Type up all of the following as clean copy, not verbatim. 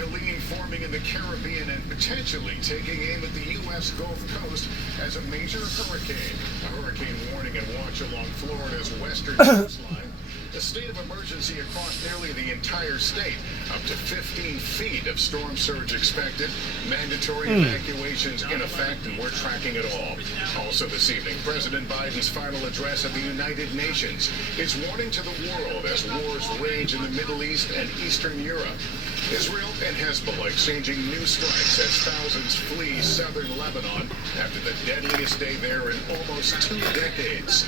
Helene forming in the Caribbean and potentially taking aim at the U.S. Gulf Coast as a major hurricane. A hurricane warning and watch along Florida's western coastline. A state of emergency across nearly the entire state. Up to 15 feet of storm surge expected. Mandatory evacuations in effect, and we're tracking it all. Also this evening, President Biden's final address at the United Nations is warning to the world as wars rage in the Middle East and Eastern Europe. Israel and Hezbollah exchanging new strikes as thousands flee southern Lebanon after the deadliest day there in almost 2 decades.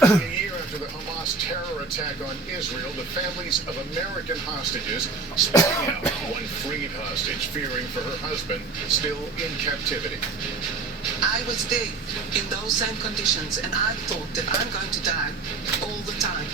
Nearly a year after the Hamas terror attack on Israel, the families of American hostages speaking out. One freed hostage fearing for her husband still in captivity. I was there in those same conditions, and I thought that I'm going to die all the time.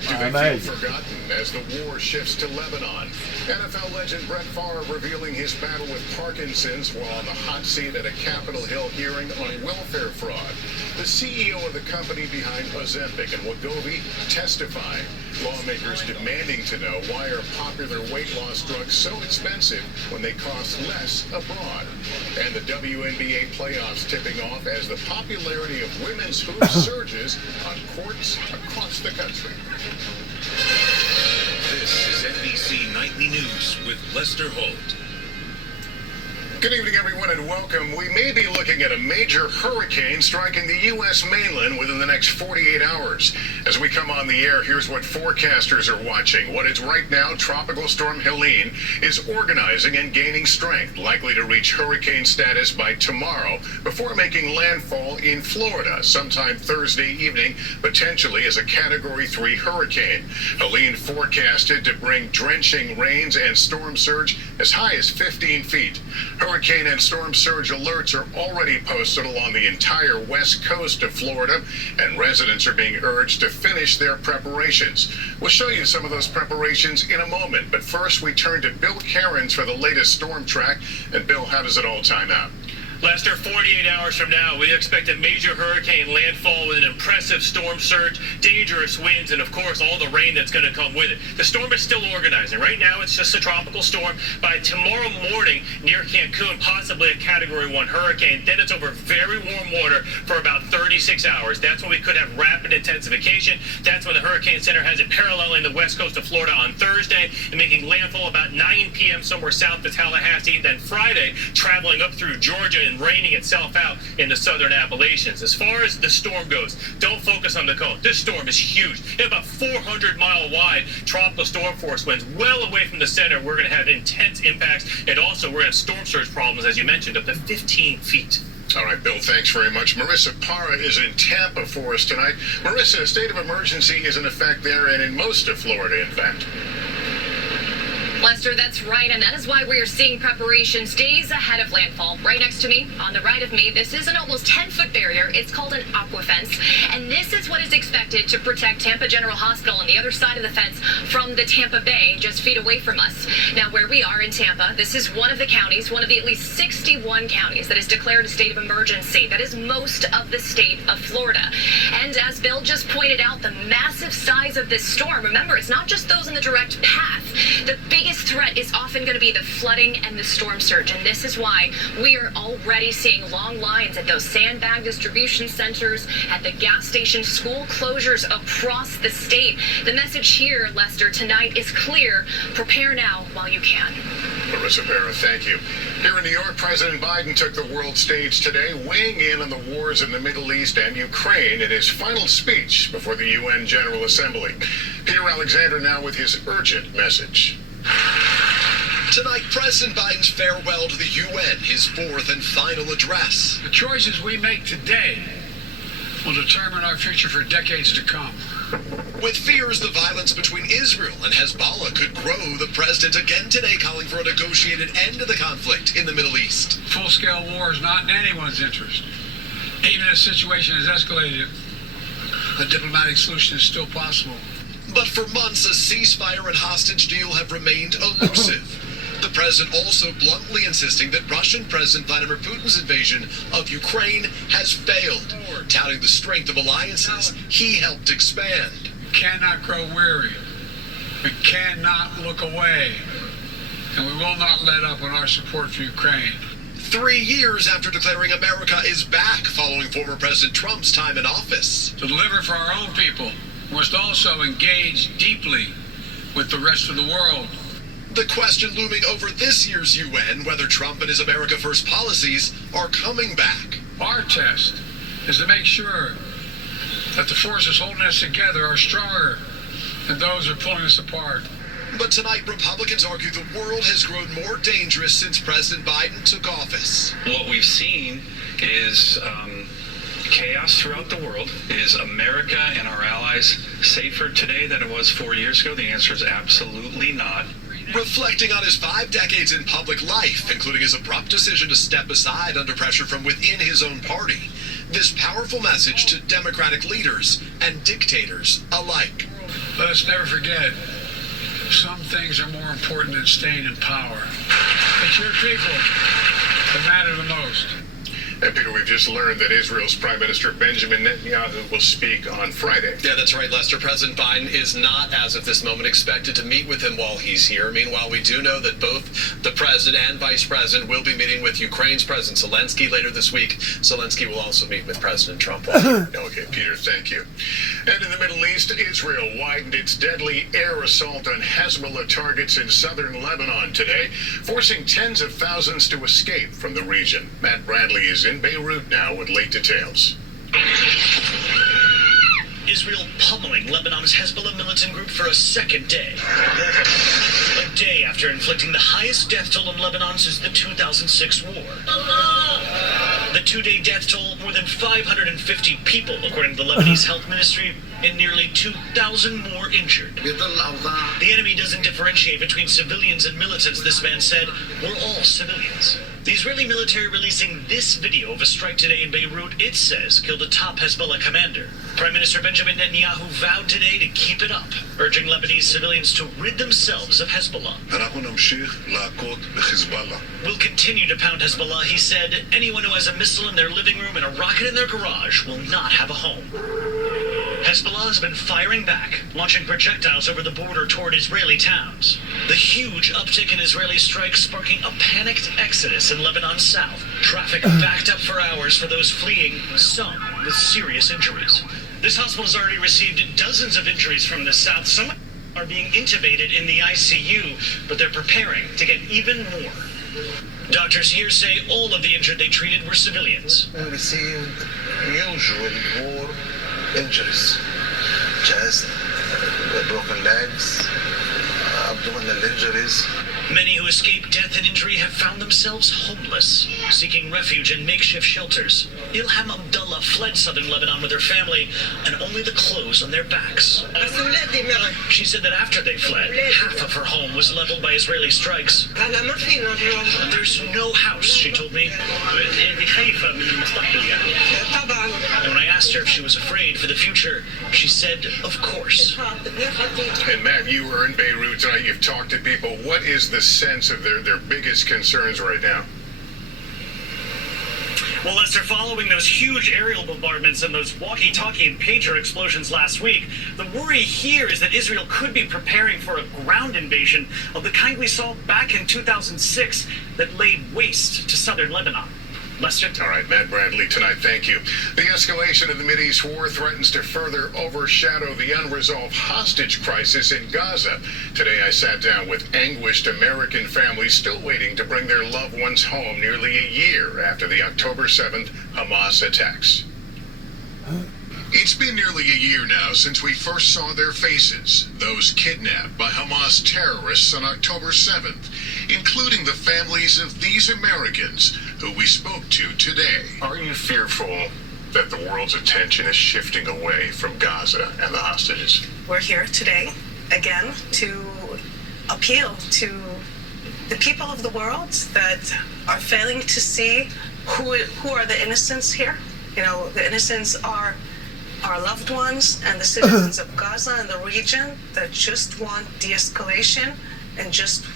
Do they feel forgotten as the war shifts to Lebanon? NFL legend Brett Favre revealing his battle with Parkinson's while on the hot seat at a Capitol Hill hearing on welfare fraud. The CEO of the company behind Ozempic and Wegovy testifying. Lawmakers demanding to know why are popular weight loss drugs so expensive when they cost less abroad. And the WNBA playoffs tipping off as the popularity of women's hoop surges on courts across the country. This is NBC Nightly News with Lester Holt. Good evening, everyone, and welcome. We may be looking at a major hurricane striking the U.S. mainland within the next 48 hours. As we come on the air, here's what forecasters are watching. What is right now, Tropical Storm Helene is organizing and gaining strength, likely to reach hurricane status by tomorrow before making landfall in Florida sometime Thursday evening, potentially as a Category 3 hurricane. Helene forecasted to bring drenching rains and storm surge as high as 15 feet. Hurricane and storm surge alerts are already posted along the entire west coast of Florida, and residents are being urged to finish their preparations. We'll show you some of those preparations in a moment, but first we turn to Bill Cairns for the latest storm track. And Bill, how does it all time out? Lester, 48 hours from now, we expect a major hurricane landfall with an impressive storm surge, dangerous winds, and of course, all the rain that's going to come with it. The storm is still organizing. Right now, it's just a tropical storm. By tomorrow morning, near Cancun, possibly a Category 1 hurricane. Then it's over very warm water for about 36 hours. That's when we could have rapid intensification. That's when the Hurricane Center has it paralleling the west coast of Florida on Thursday and making landfall about 9 p.m. somewhere south of Tallahassee. Then Friday, traveling up through Georgia and raining itself out in the southern Appalachians. As far as the storm goes, don't focus on the cone. This storm is huge. It's about 400-mile wide tropical storm force winds well away from the center. We're going to have intense impacts, and also we're going to have storm surge problems, as you mentioned, up to 15 feet. All right, Bill, thanks very much. Marissa Parra is in Tampa for us tonight. Marissa, a state of emergency is in effect there and in most of Florida, in fact. Lester, that's right, and that is why we are seeing preparations days ahead of landfall. Right next to me, on the right of me, this is an almost 10-foot barrier. It's called an aqua fence, and this is what is expected to protect Tampa General Hospital on the other side of the fence from the Tampa Bay, just feet away from us. Now, where we are in Tampa, this is one of the counties, one of the at least 61 counties that has declared a state of emergency. That is most of the state of Florida. And as Bill just pointed out, the massive size of this storm, remember, it's not just those in the direct path. The biggest threat is often going to be the flooding and the storm surge, and this is why we are already seeing long lines at those sandbag distribution centers, at the gas station, school closures across the state. The message here, Lester, tonight is clear. Prepare now while you can. Marissa Parra, thank you. Here in New York, President Biden took the world stage today, weighing in on the wars in the Middle East and Ukraine in his final speech before the UN General Assembly. Peter Alexander now with his urgent message. Tonight, President Biden's farewell to the UN, his fourth and final address. The choices we make today will determine our future for decades to come. With fears the violence between Israel and Hezbollah could grow, the president again today calling for a negotiated end to the conflict in the Middle East. Full-scale war is not in anyone's interest. Even if the situation has escalated, a diplomatic solution is still possible. But for months, a ceasefire and hostage deal have remained elusive. The president also bluntly insisting that Russian President Vladimir Putin's invasion of Ukraine has failed, touting the strength of alliances he helped expand. We cannot grow weary. We cannot look away. and we will not let up on our support for Ukraine. 3 years after declaring America is back following former President Trump's time in office. To deliver for our own people, we must also engage deeply with the rest of the world. The question looming over this year's UN, whether Trump and his America First policies are coming back. Our test is to make sure that the forces holding us together are stronger than those who are pulling us apart. But tonight, Republicans argue the world has grown more dangerous since President Biden took office. What we've seen is chaos throughout the world. Is America and our allies safer today than it was 4 years ago? The answer is absolutely not. Reflecting on his 5 decades in public life, including his abrupt decision to step aside under pressure from within his own party, this powerful message to Democratic leaders and dictators alike. Let us never forget, some things are more important than staying in power. It's your people that matter the most. And Peter, we've just learned that Israel's Prime Minister Benjamin Netanyahu will speak on Friday. Yeah, that's right, Lester. President Biden is not, as of this moment, expected to meet with him while he's here. Meanwhile, we do know that both the president and vice president will be meeting with Ukraine's President Zelensky later this week. Zelensky will also meet with President Trump. Okay, Peter, thank you. And in the Middle East, Israel widened its deadly air assault on Hezbollah targets in southern Lebanon today, forcing tens of thousands to escape from the region. Matt Bradley is in Beirut now with late details. Israel pummeling Lebanon's Hezbollah militant group for a second day. A day after inflicting the highest death toll in Lebanon since the 2006 war. The 2-day death toll, more than 550 people, according to the Lebanese Health Ministry, and nearly 2,000 more injured. The enemy doesn't differentiate between civilians and militants, this man said. We're all civilians. The Israeli military releasing this video of a strike today in Beirut, it says, killed a top Hezbollah commander. Prime Minister Benjamin Netanyahu vowed today to keep it up, urging Lebanese civilians to rid themselves of Hezbollah. We'll continue to pound Hezbollah, he said. Anyone who has a missile in their living room and a rocket in their garage will not have a home. Hezbollah has been firing back, launching projectiles over the border toward Israeli towns. The huge uptick in Israeli strikes sparking a panicked exodus in Lebanon's south. Traffic backed up for hours for those fleeing, some with serious injuries. This hospital has already received dozens of injuries from the south. Some are being intubated in the ICU, but they're preparing to get even more. Doctors here say all of the injured they treated were civilians. We received usual war injuries, chest, broken legs, abdominal injuries. Many who escaped death and injury have found themselves homeless, seeking refuge in makeshift shelters. Ilham Abdullah fled southern Lebanon with her family and only the clothes on their backs. She said that after they fled, half of her home was leveled by Israeli strikes. There's no house, she told me. And when I asked her if she was afraid for the future, she said, of course. And Matt, you were in Beirut tonight. You've talked to people. What is the sense of their biggest concerns right now? Well, Lester, following those huge aerial bombardments and those walkie-talkie and pager explosions last week, the worry here is that Israel could be preparing for a ground invasion of the kind we saw back in 2006 that laid waste to southern Lebanon. Lester? All right, Matt Bradley tonight, thank you. The escalation of the Mideast war threatens to further overshadow the unresolved hostage crisis in Gaza. Today I sat down with anguished American families still waiting to bring their loved ones home nearly a year after the October 7th Hamas attacks. It's been nearly a year now since we first saw their faces, those kidnapped by Hamas terrorists on October 7th, including the families of these Americans who we spoke to today. Are you fearful that the world's attention is shifting away from Gaza and the hostages? We're here today, again, to appeal to the people of the world that are failing to see who are the innocents here. You know, the innocents are our loved ones and the citizens of Gaza and the region that just want de-escalation and just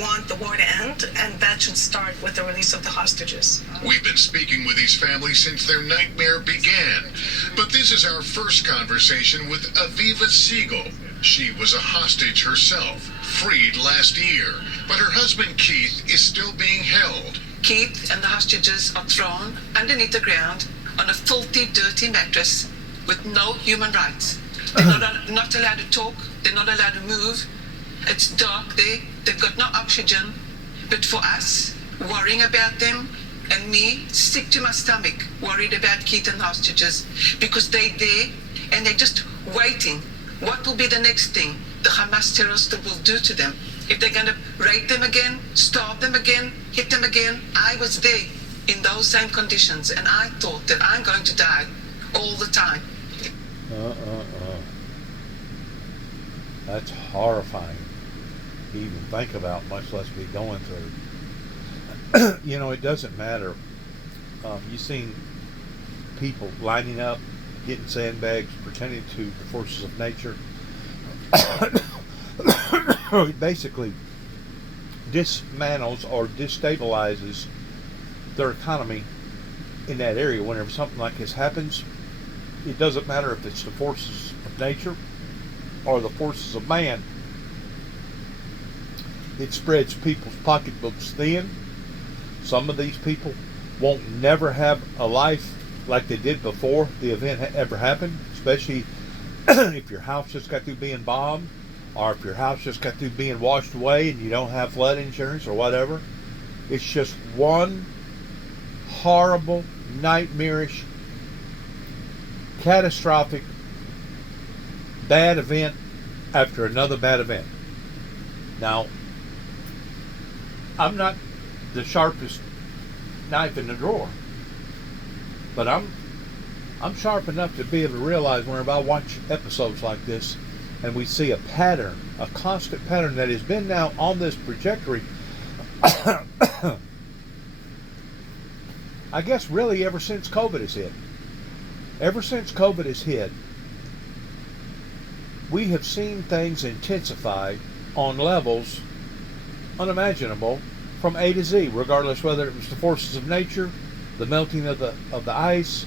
want the war to end, and that should start with the release of the hostages. We've been speaking with these families since their nightmare began, but this is our first conversation with Aviva Siegel. She was a hostage herself freed last year, but her husband Keith is still being held. Keith and the hostages are thrown underneath the ground on a filthy, dirty mattress with no human rights. They're not allowed to talk. They're not allowed to move. It's dark there. They've got no oxygen. But for us, worrying about them, and me, sick to my stomach, worried about Keith and the hostages, because they're there and they're just waiting. What will be the next thing the Hamas terrorists will do to them? If they're going to rape them again, starve them again, hit them again? I was there in those same conditions, and I thought that I'm going to die all the time. That's horrifying to even think about, much less be going through. You know, it doesn't matter. You've seen people lining up, getting sandbags, pretending to the forces of nature. Basically dismantles or destabilizes their economy in that area. Whenever something like this happens, it doesn't matter if it's the forces of nature or the forces of man. It spreads people's pocketbooks thin. Some of these people won't never have a life like they did before the event ever happened, especially if your house just got through being bombed, or if your house just got through being washed away and you don't have flood insurance or whatever. It's just one horrible, nightmarish, catastrophic, bad event after another bad event. Now, I'm not the sharpest knife in the drawer, but I'm sharp enough to be able to realize whenever I watch episodes like this and we see a pattern, a constant pattern that has been now on this trajectory, I guess really ever since COVID has hit. Ever since COVID has hit, we have seen things intensify on levels unimaginable from A to Z, regardless whether it was the forces of nature, the melting of the ice,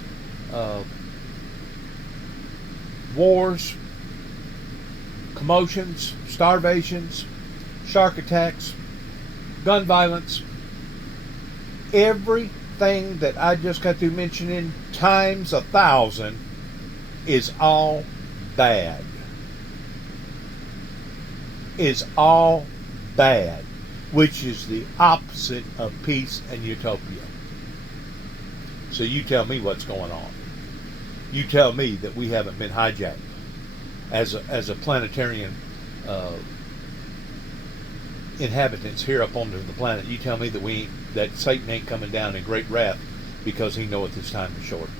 wars, commotions, starvations, shark attacks, gun violence. Everything that I just got through mentioning times 1,000 is all bad. Is all bad, which is the opposite of peace and utopia. So you tell me what's going on. You tell me that we haven't been hijacked as a planetarian inhabitants here up onto the planet. You tell me that Satan ain't coming down in great wrath because he knoweth his time is short.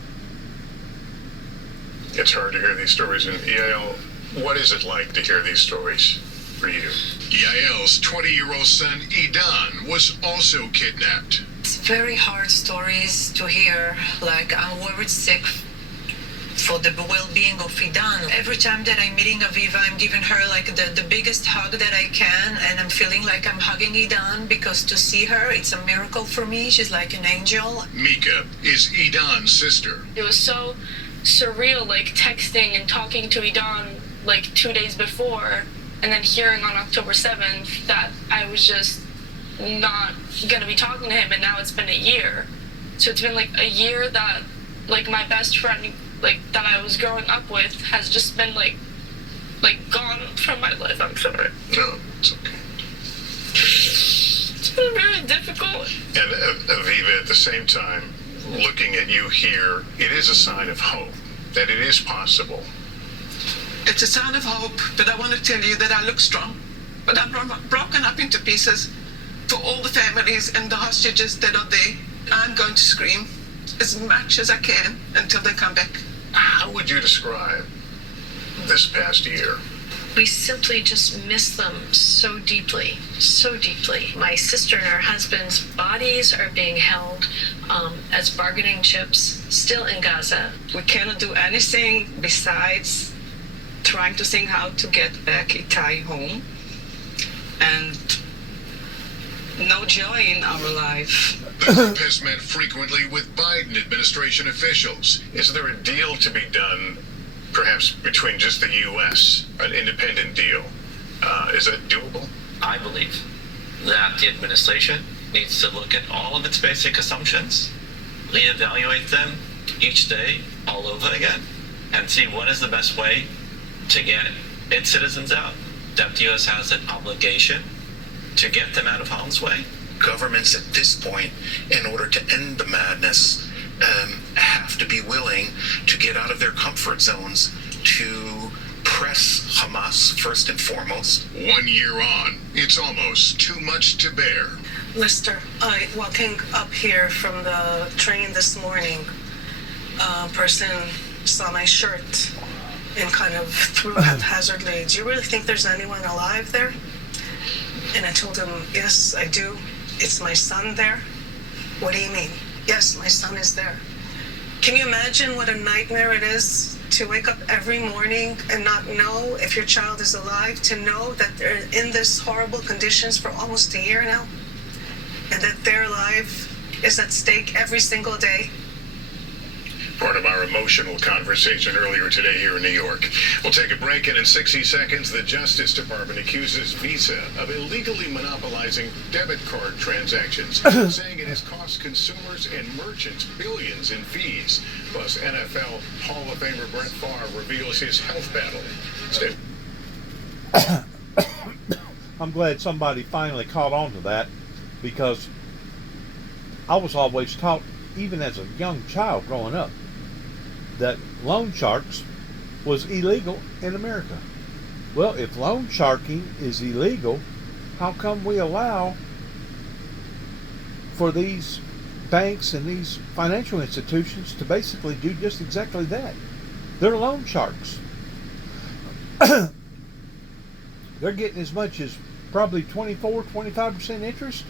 It's hard to hear these stories. And Yael, what is it like to hear these stories for you? Yael's 20-year-old son, Idan, was also kidnapped. It's very hard stories to hear. Like, I'm worried sick for the well-being of Idan. Every time that I'm meeting Aviva, I'm giving her like the biggest hug that I can, and I'm feeling like I'm hugging Idan, because to see her, it's a miracle for me. She's like an angel. Mika is Idan's sister. It was so surreal, like texting and talking to Idan like 2 days before, and then hearing on October 7th that I was just not gonna be talking to him, and now it's been a year. So it's been like a year that like my best friend, like that I was growing up with, has just been like gone from my life. I'm sorry. No, it's okay. It's been very difficult. And Aviva, at the same time, looking at you here, it is a sign of hope that it is possible. It's a sign of hope, but I want to tell you that I look strong. But I'm broken up into pieces. For all the families and the hostages that are there, I'm going to scream as much as I can until they come back. How would you describe this past year? We simply just miss them so deeply, so deeply. My sister and her husband's bodies are being held as bargaining chips still in Gaza. We cannot do anything besides trying to think how to get back Itai home, and no joy in our life. The group has met frequently with Biden administration officials. Is there a deal to be done, perhaps between just the U.S., an independent deal, Is that doable? I believe that the administration needs to look at all of its basic assumptions, reevaluate them each day all over again, and see what is the best way to get its citizens out. That the U.S. has an obligation to get them out of harm's way. Governments at this point, in order to end the madness, have to be willing to get out of their comfort zones to press Hamas first and foremost. 1 year on, it's almost too much to bear. Lester, walking up here from the train this morning, a person saw my shirt and kind of threw haphazardly, "Do you really think there's anyone alive there?" And I told him, "Yes, I do. It's my son there." "What do you mean?" "Yes, my son is there." Can you imagine what a nightmare it is to wake up every morning and not know if your child is alive, to know that they're in this horrible conditions for almost a year now, and that their life is at stake every single day? Part of our emotional conversation earlier today here in New York. We'll take a break, and in 60 seconds, the Justice Department accuses Visa of illegally monopolizing debit card transactions, saying it has cost consumers and merchants billions in fees. Plus, NFL Hall of Famer Brett Favre reveals his health battle. Stay. I'm glad somebody finally caught on to that, because I was always taught, even as a young child growing up, that loan sharks was illegal in America. Well, if loan sharking is illegal, how come we allow for these banks and these financial institutions to basically do just exactly that? They're loan sharks. They're getting as much as probably 24-25% interest,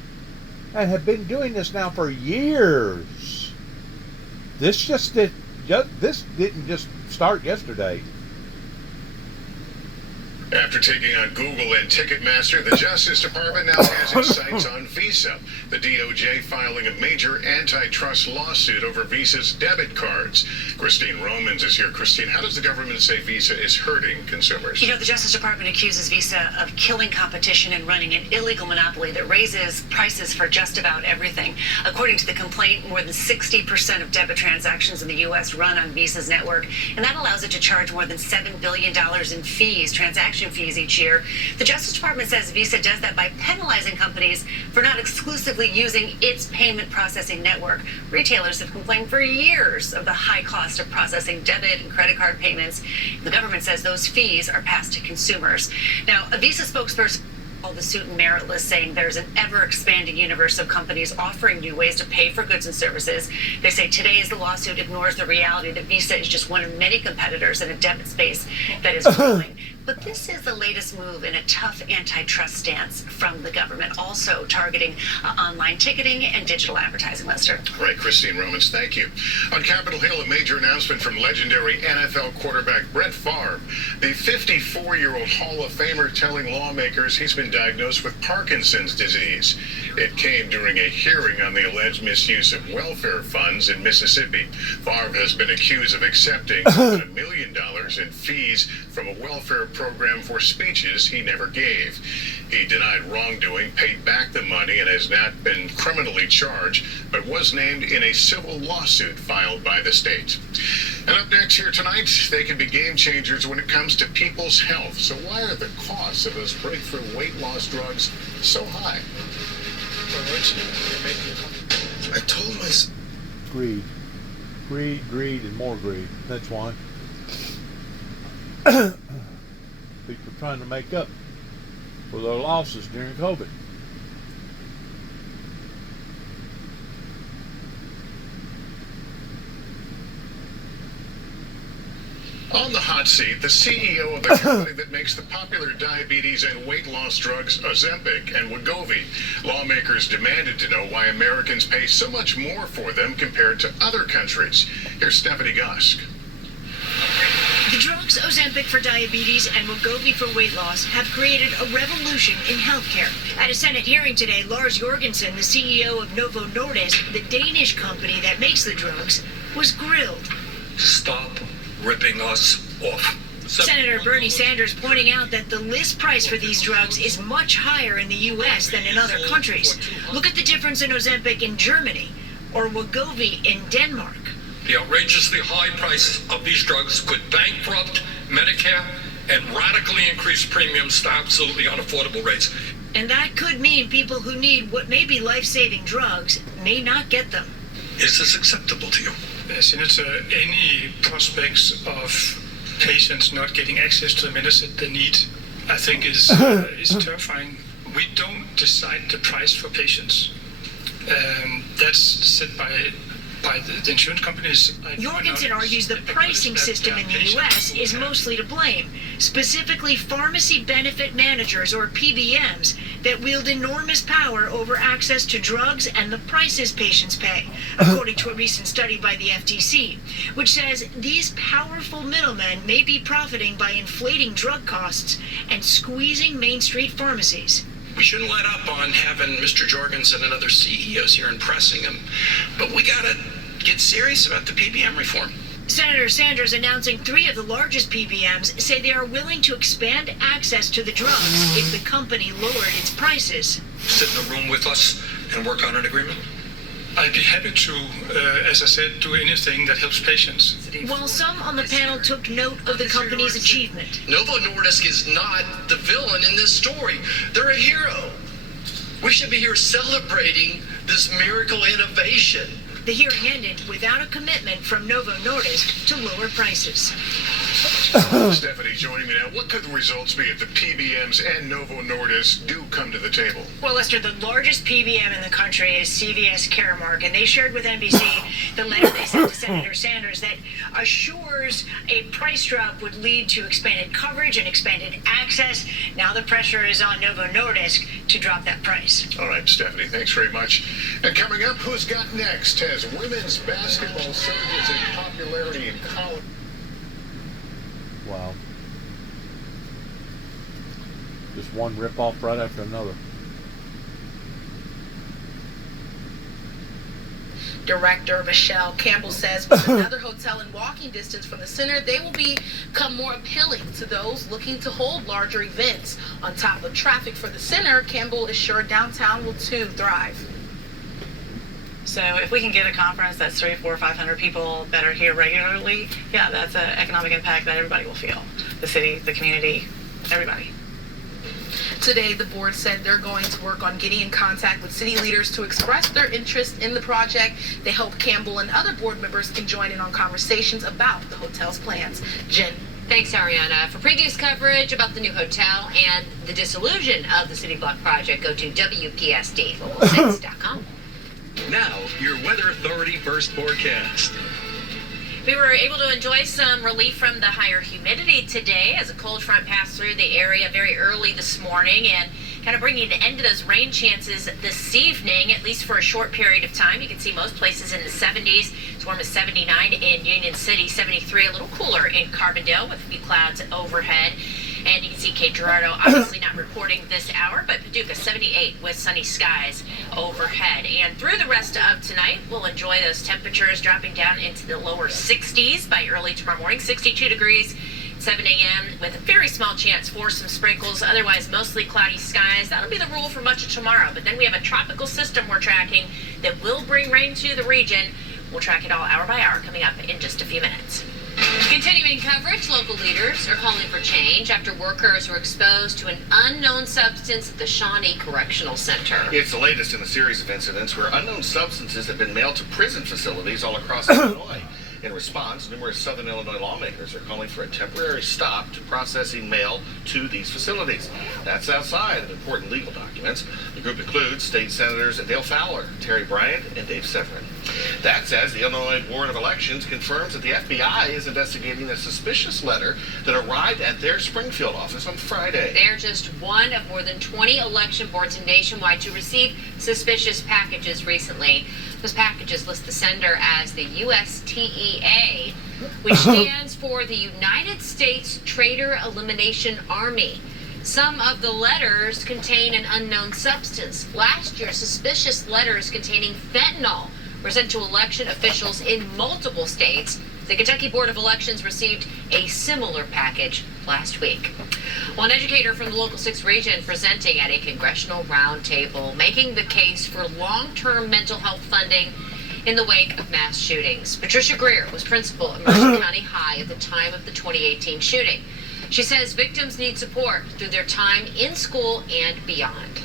and have been doing this now for years. This didn't just start yesterday. After taking on Google and Ticketmaster, the Justice Department now has its sights on Visa. The DOJ filing a major antitrust lawsuit over Visa's debit cards. Christine Romans is here. Christine, how does the government say Visa is hurting consumers? You know, the Justice Department accuses Visa of killing competition and running an illegal monopoly that raises prices for just about everything. According to the complaint, more than 60% of debit transactions in the U.S. run on Visa's network, and that allows it to charge more than $7 billion in fees, transaction fees each year. The Justice Department says Visa does that by penalizing companies for not exclusively using its payment processing network. Retailers have complained for years of the high cost of processing debit and credit card payments. The government says those fees are passed to consumers. Now, a Visa spokesperson called the suit meritless, saying there's an ever-expanding universe of companies offering new ways to pay for goods and services. They say today's lawsuit ignores the reality that Visa is just one of many competitors in a debit space that is growing. But this is the latest move in a tough antitrust stance from the government, also targeting online ticketing and digital advertising, Lester. Right, Christine Romans, thank you. On Capitol Hill, a major announcement from legendary NFL quarterback Brett Favre. The 54-year-old Hall of Famer telling lawmakers he's been diagnosed with Parkinson's disease. It came during a hearing on the alleged misuse of welfare funds in Mississippi. Favre has been accused of accepting $1 million in fees from a welfare program for speeches he never gave. He denied wrongdoing, paid back the money, and has not been criminally charged, but was named in a civil lawsuit filed by the state. And up next here tonight, they can be game changers when it comes to people's health. So why are the costs of those breakthrough weight loss drugs so high? I told myself. Greed. Greed, and more greed. That's why. People trying to make up for their losses during COVID. On the hot seat, the CEO of the company that makes the popular diabetes and weight loss drugs Ozempic and Wegovy. Lawmakers demanded to know why Americans pay so much more for them compared to other countries. Here's Stephanie Gusk. The drugs Ozempic for diabetes and Wegovy for weight loss have created a revolution in healthcare. At a Senate hearing today, Lars Jorgensen, the CEO of Novo Nordisk, the Danish company that makes the drugs, was grilled. Stop ripping us off. Senator Bernie Sanders pointing out that the list price for these drugs is much higher in the U.S. than in other countries. Look at the difference in Ozempic in Germany or Wegovy in Denmark. The outrageously high price of these drugs could bankrupt Medicare and radically increase premiums to absolutely unaffordable rates. And that could mean people who need what may be life-saving drugs may not get them. Is this acceptable to you? Senator, any prospects of patients not getting access to the medicine they need, I think is terrifying. We don't decide the price for patients. That's set by the insurance companies. Jorgensen argues the pricing system in the U.S. is mostly to blame, specifically pharmacy benefit managers, or PBMs, that wield enormous power over access to drugs and the prices patients pay, according to a recent study by the FTC, which says these powerful middlemen may be profiting by inflating drug costs and squeezing Main Street pharmacies. We shouldn't let up on having Mr. Jorgensen and other CEOs here and pressing him, but we gotta get serious about the PBM reform. Senator Sanders announcing 3 of the largest PBMs say they are willing to expand access to the drugs if the company lowered its prices. Sit in a room with us and work on an agreement? I'd be happy to, as I said, do anything that helps patients. While some on the panel took note of the company's achievement. Novo Nordisk is not the villain in this story. They're a hero. We should be here celebrating this miracle innovation. The hearing ended without a commitment from Novo Nordisk to lower prices. Stephanie joining me now. What could the results be if the PBMs and Novo Nordisk do come to the table? Well, Lester, the largest PBM in the country is CVS Caremark, and they shared with NBC the letter they sent to Senator Sanders that assures a price drop would lead to expanded coverage and expanded access. Now the pressure is on Novo Nordisk to drop that price. All right, Stephanie, thanks very much. And coming up, who's got next? As women's basketball surges in popularity in college. Wow. Just one rip-off right after another. Director Michelle Campbell says with another hotel in walking distance from the center, they will become more appealing to those looking to hold larger events. On top of traffic for the center, Campbell is sure downtown will too thrive. So if we can get a conference that's 300, 400, 500 people that are here regularly, yeah, that's an economic impact that everybody will feel. The city, the community, everybody. Today, the board said they're going to work on getting in contact with city leaders to express their interest in the project. They hope Campbell and other board members can join in on conversations about the hotel's plans. Jen. Thanks, Ariana. For previous coverage about the new hotel and the disillusion of the City Block project, go to WPSD.com. Now, your Weather Authority first forecast. We were able to enjoy some relief from the higher humidity today as a cold front passed through the area very early this morning and kind of bringing an end to those rain chances this evening, at least for a short period of time. You can see most places in the 70s, as warm as 79 in Union City, 73, a little cooler in Carbondale with a few clouds overhead. And you can see Cape Girardeau obviously not reporting this hour, but Paducah 78 with sunny skies overhead. And through the rest of tonight, we'll enjoy those temperatures dropping down into the lower 60s by early tomorrow morning, 62 degrees, 7 a.m. with a very small chance for some sprinkles. Otherwise, mostly cloudy skies. That'll be the rule for much of tomorrow. But then we have a tropical system we're tracking that will bring rain to the region. We'll track it all hour by hour coming up in just a few minutes. Continuing coverage, local leaders are calling for change after workers were exposed to an unknown substance at the Shawnee Correctional Center. It's the latest in a series of incidents where unknown substances have been mailed to prison facilities all across Illinois. In response, numerous Southern Illinois lawmakers are calling for a temporary stop to processing mail to these facilities. That's outside of important legal documents. The group includes state senators Dale Fowler, Terry Bryant, and Dave Severin. That says the Illinois Board of Elections confirms that the FBI is investigating a suspicious letter that arrived at their Springfield office on Friday. They're just one of more than 20 election boards nationwide to receive suspicious packages recently. Those packages list the sender as the USTEA, which stands for the United States Traitor Elimination Army. Some of the letters contain an unknown substance. Last year, suspicious letters containing fentanyl were sent to election officials in multiple states. The Kentucky Board of Elections received a similar package last week. One educator from the Local 6 region presenting at a congressional roundtable, making the case for long-term mental health funding in the wake of mass shootings. Patricia Greer was principal at Mercer County High at the time of the 2018 shooting. She says victims need support through their time in school and beyond.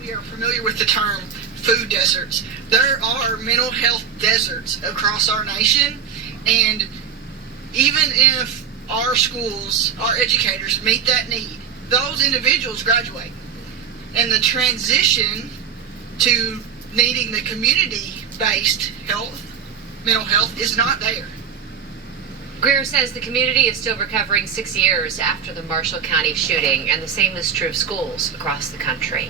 We are familiar with the term food deserts. There are mental health deserts across our nation, and even if our schools, our educators meet that need, those individuals graduate. And the transition to needing the community-based mental health is not there. Greer says the community is still recovering 6 years after the Marshall County shooting, and the same is true of schools across the country.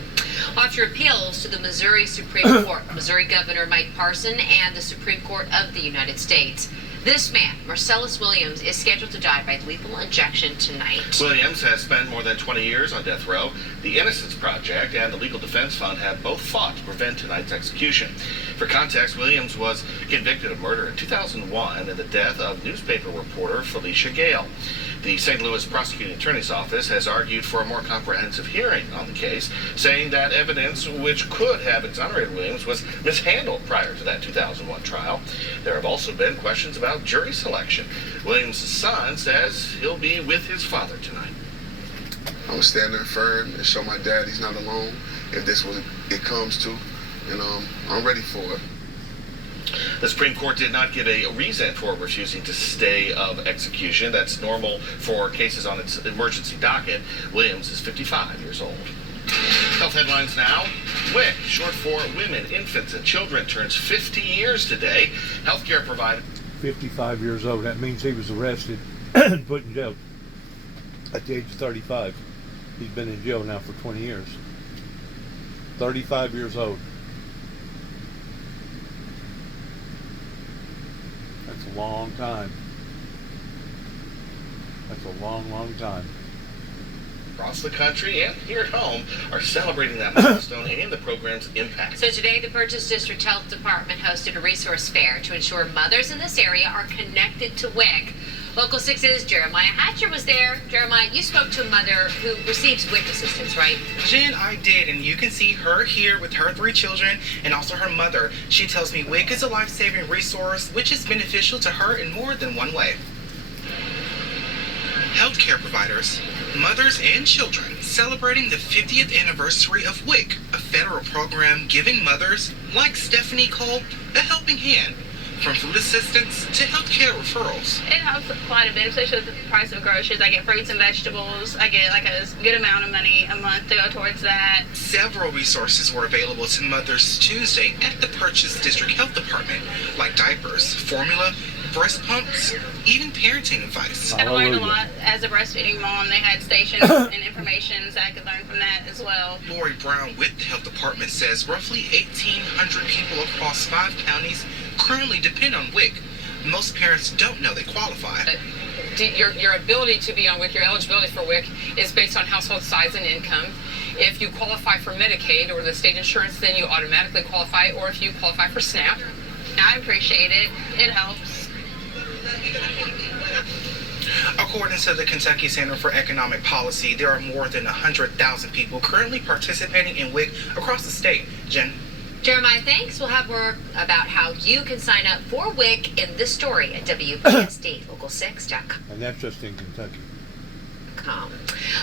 After appeals to the Missouri Supreme Court, Missouri Governor Mike Parson and the Supreme Court of the United States, this man, Marcellus Williams, is scheduled to die by lethal injection tonight. Williams has spent more than 20 years on death row. The Innocence Project and the Legal Defense Fund have both fought to prevent tonight's execution. For context, Williams was convicted of murder in 2001 in the death of newspaper reporter Felicia Gale. The St. Louis Prosecuting Attorney's Office has argued for a more comprehensive hearing on the case, saying that evidence which could have exonerated Williams was mishandled prior to that 2001 trial. There have also been questions about jury selection. Williams' son says he'll be with his father tonight. I'm going to stand there firm and show my dad he's not alone if this is what it comes to, and I'm ready for it. The Supreme Court did not give a reason for refusing to stay of execution. That's normal for cases on its emergency docket. Williams is 55 years old. Health headlines now. WIC, short for Women, Infants, and Children, turns 50 years today. Healthcare provider. 55 years old. That means he was arrested and put in jail at the age of 35. He's been in jail now for 20 years. 35 years old. That's a long time. That's a long, long time. Across the country and here at home are celebrating that milestone and the program's impact. So today, the Purchase District Health Department hosted a resource fair to ensure mothers in this area are connected to WIC. Local 6's Jeremiah Hatcher was there. Jeremiah, you spoke to a mother who receives WIC assistance, right? Jen, I did, and you can see her here with her 3 children and also her mother. She tells me WIC is a life-saving resource which is beneficial to her in more than one way. Healthcare providers, mothers and children celebrating the 50th anniversary of WIC, a federal program giving mothers like Stephanie Cole a helping hand. From food assistance to healthcare referrals. It helps quite a bit, especially with the price of groceries. I get fruits and vegetables. I get like a good amount of money a month to go towards that. Several resources were available to mothers Tuesday at the Purchase District Health Department, like diapers, formula, breast pumps, even parenting advice. I learned a lot as a breastfeeding mom. They had stations and information, so I could learn from that as well. Lori Brown with the health department says roughly 1,800 people across 5 counties currently depend on WIC. Most parents don't know they qualify. Your ability to be on WIC, your eligibility for WIC, is based on household size and income. If you qualify for Medicaid or the state insurance, then you automatically qualify, or if you qualify for SNAP. I appreciate it. It helps. According to the Kentucky Center for Economic Policy, there are more than 100,000 people currently participating in WIC across the state. Jen? Jeremiah, thanks. We'll have more about how you can sign up for WIC in this story at WPSDLocal6.com. And that's just in Kentucky.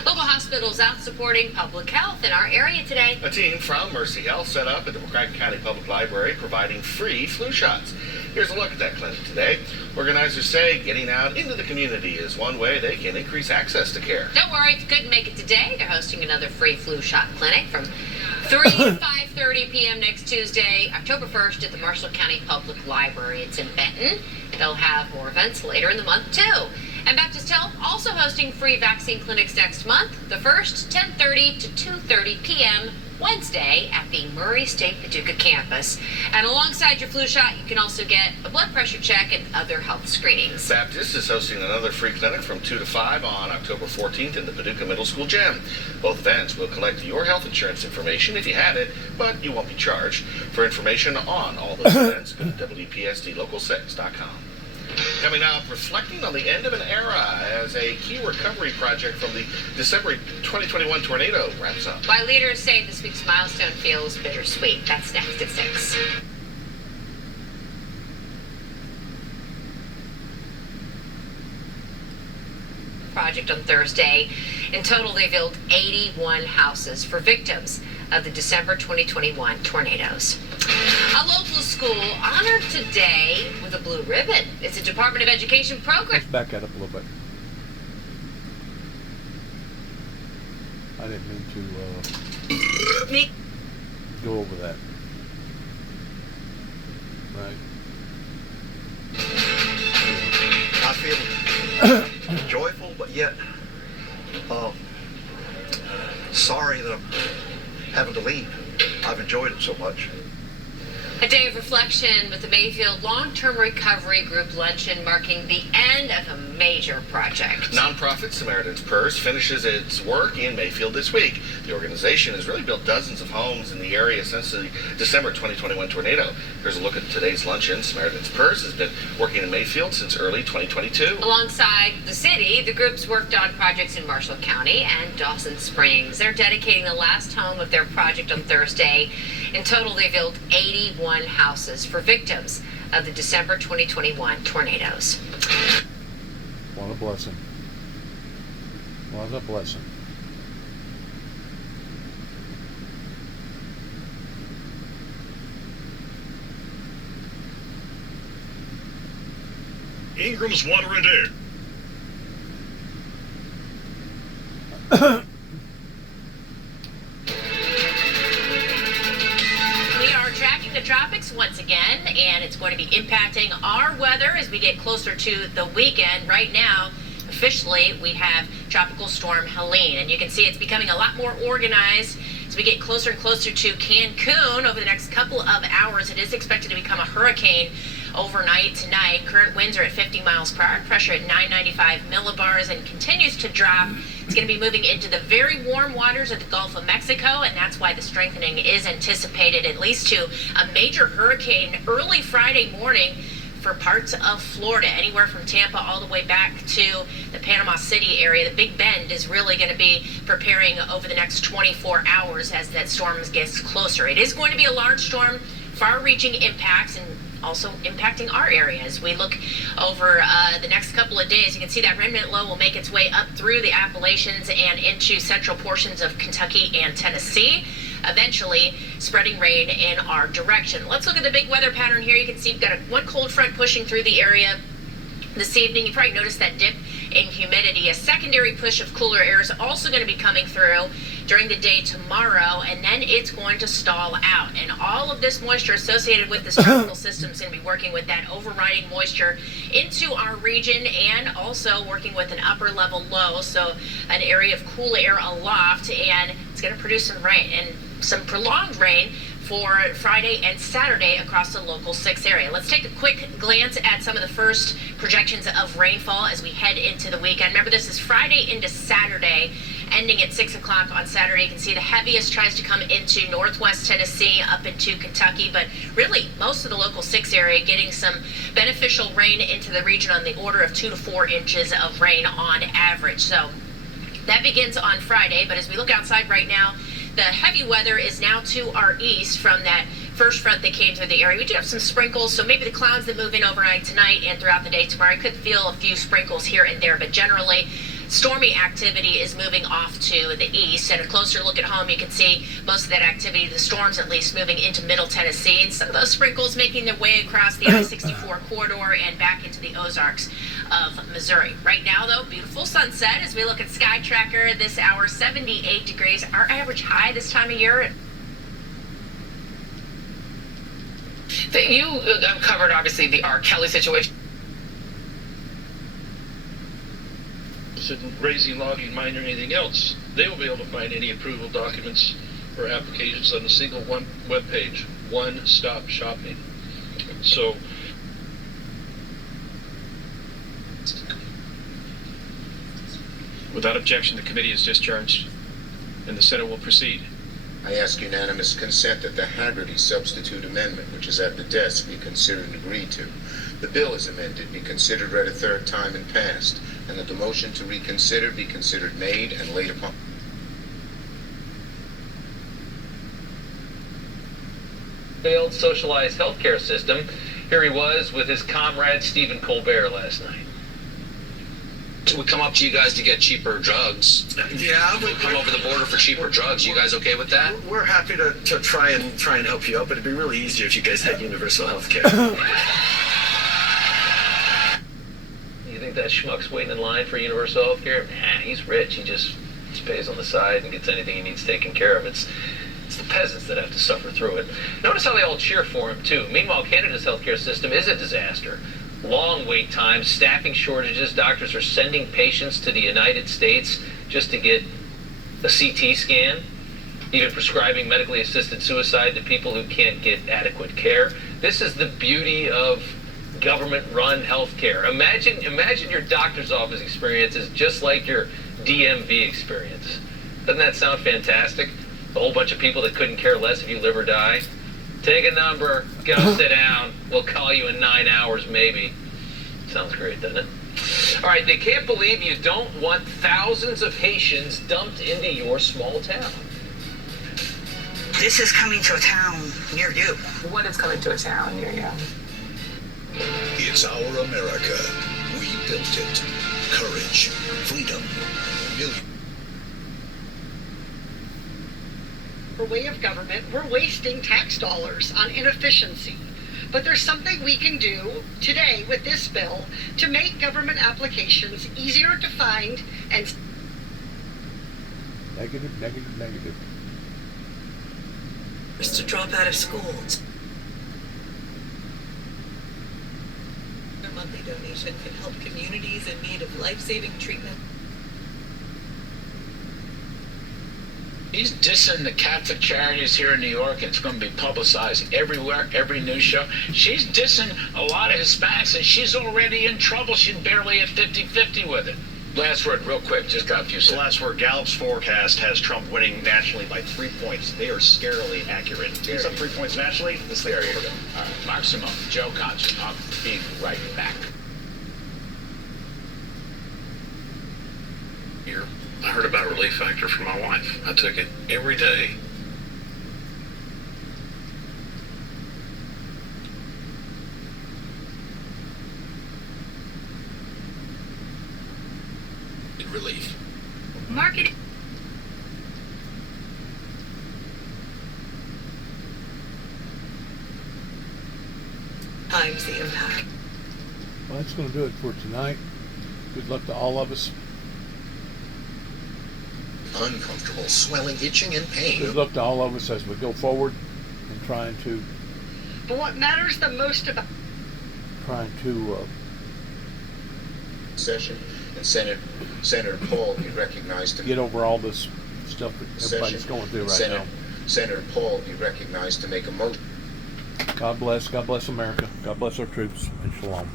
Local hospitals out supporting public health in our area today. A team from Mercy Health set up at the McCracken County Public Library providing free flu shots. Here's a look at that clinic today. Organizers say getting out into the community is one way they can increase access to care. Don't worry if you couldn't make it today. They're hosting another free flu shot clinic from 3 to 5:30 p.m. next Tuesday, October 1st at the Marshall County Public Library. It's in Benton. They'll have more events later in the month, too. And Baptist Health also hosting free vaccine clinics next month. The first, 10:30 to 2:30 p.m. Wednesday at the Murray State Paducah campus. And alongside your flu shot, you can also get a blood pressure check and other health screenings. Baptist is hosting another free clinic from 2 to 5 on October 14th in the Paducah Middle School gym. Both events will collect your health insurance information if you have it, but you won't be charged. For information on all those events, go to WPSDLocal6.com. Coming up, reflecting on the end of an era as a key recovery project from the December 2021 tornado wraps up. Why leaders say this week's milestone feels bittersweet. That's next at 6. Project on Thursday. In total, they built 81 houses for victims of the December 2021 tornadoes. A local school honored today with a blue ribbon. It's a Department of Education program. Let's back that up a little bit. I didn't mean to go over that. Right. I feel joyful, but yet sorry that I'm having to leave. I've enjoyed it so much. A day of reflection with the Mayfield Long-Term Recovery Group Luncheon marking the end of a major project. Nonprofit Samaritan's Purse finishes its work in Mayfield this week. The organization has really built dozens of homes in the area since the December 2021 tornado. Here's a look at today's luncheon. Samaritan's Purse has been working in Mayfield since early 2022. Alongside the city, the group's worked on projects in Marshall County and Dawson Springs. They're dedicating the last home of their project on Thursday. In total, they built 81 houses for victims of the December 2021 tornadoes. What a blessing. What a blessing. Ingram's Water and Air. We are tracking the tropics once again, and it's going to be impacting our weather as we get closer to the weekend. Right now, officially, we have Tropical Storm Helene, and you can see it's becoming a lot more organized as we get closer and closer to Cancun. Over the next couple of hours, it is expected to become a hurricane overnight tonight. Current winds are at 50 miles per hour, pressure at 995 millibars, and continues to drop. It's going to be moving into the very warm waters of the Gulf of Mexico, and that's why the strengthening is anticipated at least to a major hurricane early Friday morning for parts of Florida, anywhere from Tampa all the way back to the Panama City area. The Big Bend is really going to be preparing over the next 24 hours as that storm gets closer. It is going to be a large storm, far-reaching impacts, and also impacting our area. As we look over the next couple of days, you can see that remnant low will make its way up through the Appalachians and into central portions of Kentucky and Tennessee, eventually spreading rain in our direction. Let's look at the big weather pattern here. You can see we've got one cold front pushing through the area this evening. You probably noticed that dip in humidity. A secondary push of cooler air is also going to be coming through during the day tomorrow, and then it's going to stall out. And all of this moisture associated with this tropical system is going to be working with that overriding moisture into our region, and also working with an upper level low, so an area of cool air aloft, and it's going to produce some rain, and some prolonged rain for Friday and Saturday across the local 6 area. Let's take a quick glance at some of the first projections of rainfall as we head into the weekend. Remember, this is Friday into Saturday, ending at 6 o'clock on Saturday. You can see the heaviest tries to come into northwest Tennessee, up into Kentucky, but really most of the local 6 area getting some beneficial rain into the region on the order of 2 to 4 inches of rain on average. So that begins on Friday, but as we look outside right now, the heavy weather is now to our east from that first front that came through the area. We do have some sprinkles, so maybe the clouds that move in overnight tonight and throughout the day tomorrow, I could feel a few sprinkles here and there, but generally stormy activity is moving off to the east. And a closer look at home, you can see most of that activity, the storms at least, moving into middle Tennessee, and some of those sprinkles making their way across the I-64 corridor and back into the Ozarks of Missouri. Right now, though, beautiful sunset as we look at Sky Tracker this hour, 78 degrees, our average high this time of year. You covered, obviously, the R. Kelly situation. In raising, logging, mine, or anything else, they will be able to find any approval documents or applications on a single one web page, one-stop shopping. So without objection, the committee is discharged and the Senate will proceed. I ask unanimous consent that the Haggerty substitute amendment, which is at the desk, be considered and agreed to. The bill is amended, be considered read a third time and passed, and that the motion to reconsider be considered made and laid upon. Failed socialized healthcare system. Here he was with his comrade Stephen Colbert last night. We come up to you guys to get cheaper drugs. Yeah, we come over the border for cheaper drugs. You guys okay with that? We're happy to try and help you out, but it'd be really easier if you guys had universal health care. You think that schmuck's waiting in line for universal health care? Nah, he's rich. He just pays on the side and gets anything he needs taken care of. It's the peasants that have to suffer through it. Notice how they all cheer for him, too. Meanwhile, Canada's healthcare system is a disaster. Long wait times, staffing shortages. Doctors are sending patients to the United States just to get a CT scan, even prescribing medically assisted suicide to people who can't get adequate care. This is the beauty of government-run healthcare. Imagine your doctor's office experience is just like your DMV experience. Doesn't that sound fantastic? A whole bunch of people that couldn't care less if you live or die. Take a number, go sit down. We'll call you in 9 hours, maybe. Sounds great, doesn't it? All right, they can't believe you don't want thousands of Haitians dumped into your small town. This is coming to a town near you. What is coming to a town near you? It's our America. We built it. Courage, freedom, millions. Our way of government, we're wasting tax dollars on inefficiency. But there's something we can do today with this bill to make government applications easier to find and Negative. to drop out of school. Our monthly donation can help communities in need of life-saving treatment. He's dissing the Catholic charities here in New York, and it's going to be publicized everywhere, every news show. She's dissing a lot of Hispanics, and she's already in trouble. She's barely at 50-50 with it. Last word, real quick, just got a few seconds. The last word, Gallup's forecast has Trump winning nationally by 3 points. They are scarily accurate. He's up 3 points nationally. This thing is over. All right, Mark Simone, Joe Concha. I'll be right back. Here, I heard about Relief Factor from my wife. I took it every day. Relief. market. Times the impact. Well, that's going to do it for tonight. Good luck to all of us. Uncomfortable, swelling, itching, and pain. Good luck to all of us as we go forward and trying to But what matters the most about Session, and Senator Paul be recognized to get over all this stuff that everybody's going through right now. Senator Paul be recognized to make a motion. God bless America. God bless our troops, and shalom.